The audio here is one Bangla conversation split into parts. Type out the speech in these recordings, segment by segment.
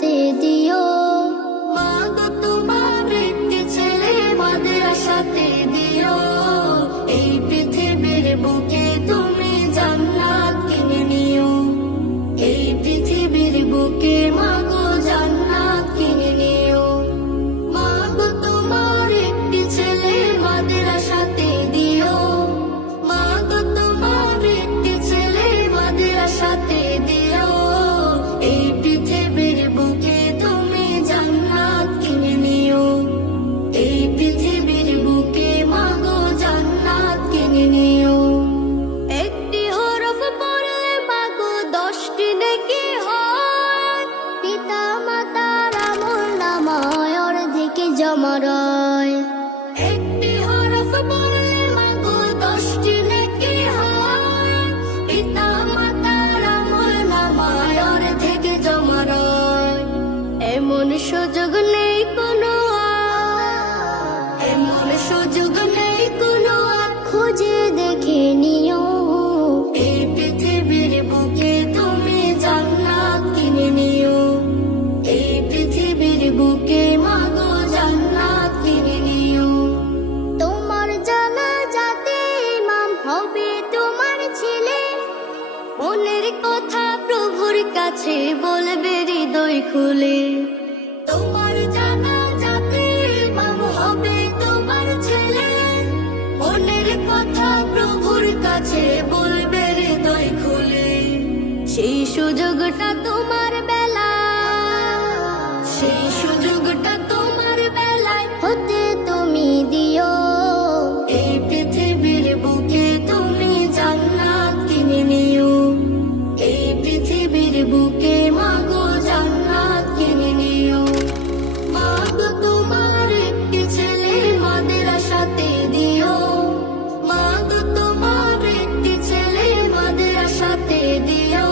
সাথে দিও। মা গো তোমার একটি ছেলে মাদ্রাসাতে দিও। এই পৃথিবীর বুকে তুমি জান্নাত কিনে নিও। এই পৃথিবীর বুকে মা গো জান্নাত কিনে নিও। মা গো তোমার একটি ছেলে মাদ্রাসাতে দিও। মা গো তোমার একটি ছেলে মাদ্রাসাতে দিও। এই পৃথিবীর বুকে তুমি জান্নাত কিনে নিও। এই পৃথিবীর বুকে মা গো জান্নাত কিনে নিও। একটি হরফ পড়লে মা গো 10টি নেকি হয়। পিতা মাতার আমলনামায় অর্ধেকে জমা রয়। একটি হরফ পড়লে মা গো 10টি নেকি হয়। পিতা মাতার আমলনামায় অর্ধেকে জমা রয়। এমন সুযোগ নেই কোনো আর, এমন সুযোগ নেই কোনো আর, খুঁজে দেখে নিও। এই পৃথিবীর বুকে তুমি জান্নাত কিনে নিও। এই পৃথিবীর বুকে মা গো জান্নাত কিনে নিও। তোমার জানাজাতে ইমাম হবে তোমার ছেলে। মনের কথা প্রভুর কাছে বলবে হৃদয় খুলে। তোমার জানাজাতে ইমাম হবে তোমার ছেলে। মনের কথা প্রভুর কাছে বলবে হৃদয় খুলে। সেই সুযোগটা তোমার বেলায়, সেই সুযোগটা তোমার বেলায় হতে তুমি দিও। এই পৃথিবীর বুকে তুমি জান্নাত কিনে নিও। এই পৃথিবীর বুকে মা গো জান্নাত কিনে নিও। মা গো তোমার একটি ছেলে মাদ্রাসাতে দিও। মা গো তোমার একটি ছেলে মাদ্রাসাতে দিও।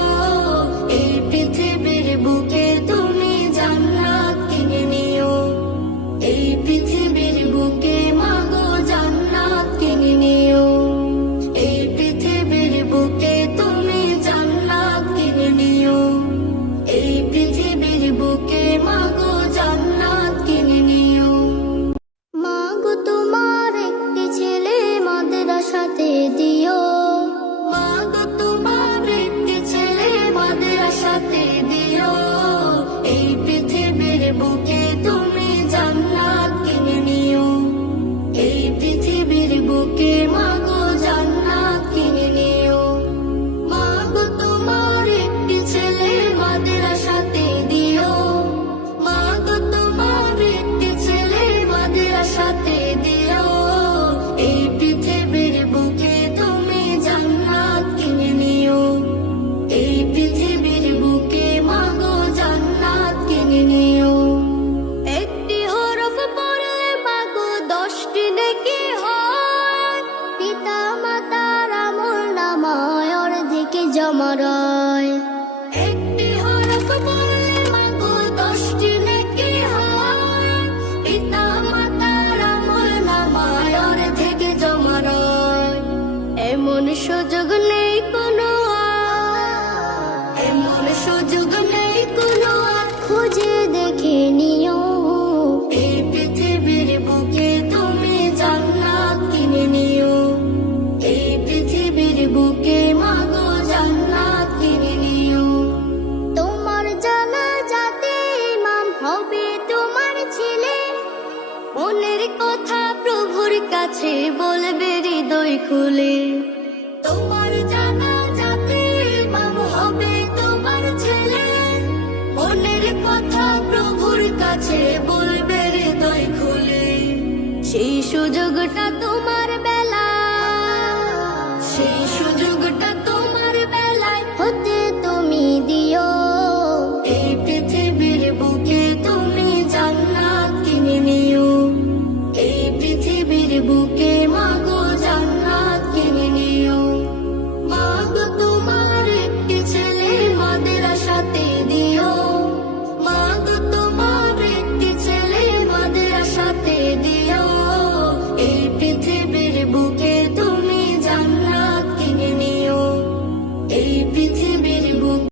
এই পৃথিবীর বুকে তুমি জান্নাত কিনে নিও। এই পৃথিবীর বুকে মা গো জান্নাত কিনে নিও। এই পৃথিবীর বুকে তুমি জান্নাত কিনে নিও। এই পৃথিবীর বুকে মা গো জান্নাত কিনে নিও। মা গো তোমার একটি ছেলে মাদ্রাসাতে দিও। মা গো তোমার একটি ছেলে মাদ্রাসাতে দিও। এই পৃথিবীর বুকে তুমি জান্নাত কিনে নিও। এই পৃথিবীর বুকে মা গো জান্নাত কিনে নিও। মা গো তোমার একটি ছেলে মাদ্রাসাতে দিও। মা গো তোমার একটি ছেলে মাদ্রাসাতে দিও। এই পৃথিবীর বুকে তুমি জান্নাত কিনে নিও। এই পৃথিবীর বুকে মা গো জান্নাত কিনে নিও। একটি হরফ পড়লে মা গো 10টি নেকি হয়। পিতা মাতার আমলনামায় অর্ধেকে জমা রয়। একটি হরফ পড়লে মা গো 10টি নেকি হয়। পিতা মাতার আমলনামায় অর্ধেকে জমা রয়। এমন সুযোগ নেই কোনো আর, এমন সুযোগ নেই কোনো আর, খুঁজে দেখে নিও। এই পৃথিবীর বুকে তুমি জান্নাত কিনে নিও। এই পৃথিবীর বুকে মা গো জান্নাত কিনে নিও। তোমার জানাজাতে ইমাম হবে তোমার ছেলে। মনের কথা প্রভুর কাছে বলবে হৃদয় খুলে। তোমার জানাজাতে ইমাম হবে তোমার ছেলে। মনের কথা প্রভুর কাছে বলবে হৃদয় খুলে। সেই সুযোগটা